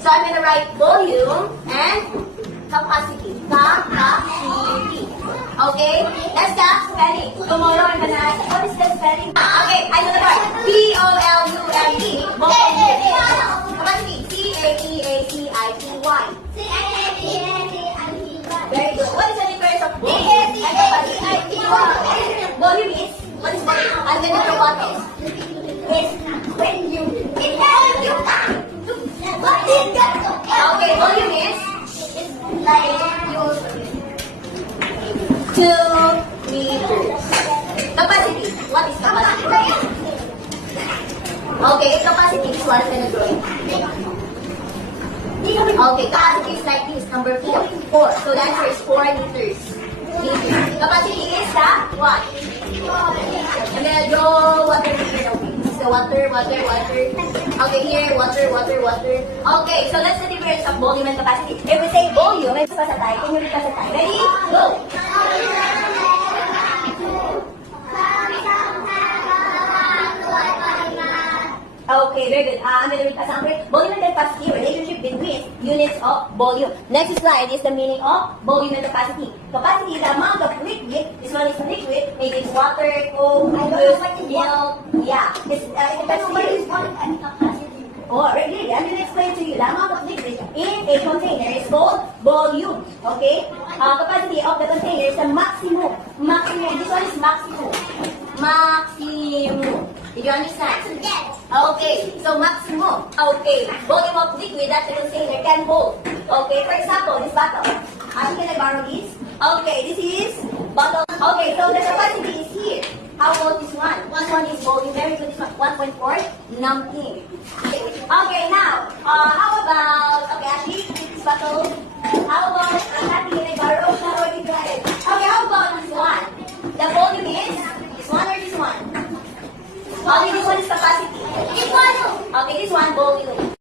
So I'm gonna write volume and capacity. Capacity. Okay? Let's start spelling. Tomorrow I'm gonna ask, what is the spelling? Okay, I know the word. P-O-L-U-M-E. Capacity. C-A-P-A-C-I-T-Y. Very good. What is the difference of volume and capacity? Volume is, what is volume? I'm gonna throw bottles. It's when you okay, volume is like you 2 meters. Capacity. What is capacity? Okay, capacity is what I'm gonna draw. Okay, capacity is like this, number 4. 4. So the answer is 4 liters. Capacity is the what? I'm gonna draw water here. Okay. So water. Okay, here, water. Okay, so that's the difference of volume and capacity. If we say volume, it's pasatay. Can you read pasatay? Ready? Go! Okay, very good. I'm going to read example. Volume and capacity, relationship between units of volume. Next slide is the meaning of volume and capacity. Capacity is the amount of liquid. This one is the liquid. Maybe it's water, coke, juice, milk. Yeah. It's capacity. Oh, really? I'm going to explain to you. The amount of liquid in a container is called volume. Okay? Capacity of the container is the maximum. This one is maximum. Did you understand? Yes. Okay, so maximum. Okay, volume of liquid that the container can hold. Okay, for example, this bottle. Can I borrow this? Okay, this is bottle. Okay, so the capacity is here. How about this one? This one is volume. Very good. This one 1.4. Nothing. Okay, now, how about, okay, Ashley, this bottle. How about, Ashley, can I borrow? Okay, how about this one? The volume is this one or this one? Okay, this one is capacity. Okay, this one volume.